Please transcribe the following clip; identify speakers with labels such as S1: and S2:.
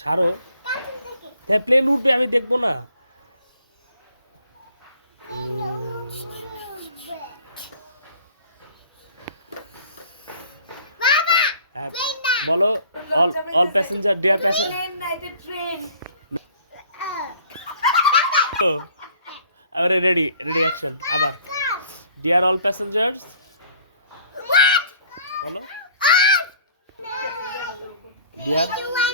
S1: ছাড়ো হ্যাঁ প্লেন উঠবে আমি দেখবো না বলো অল প্যাসেঞ্জার ডিয়ার প্যাসেঞ্জার আরে রেডি রেডি আছে আবার ডিয়ার অল প্যাসেঞ্জার্স
S2: ডিয়ার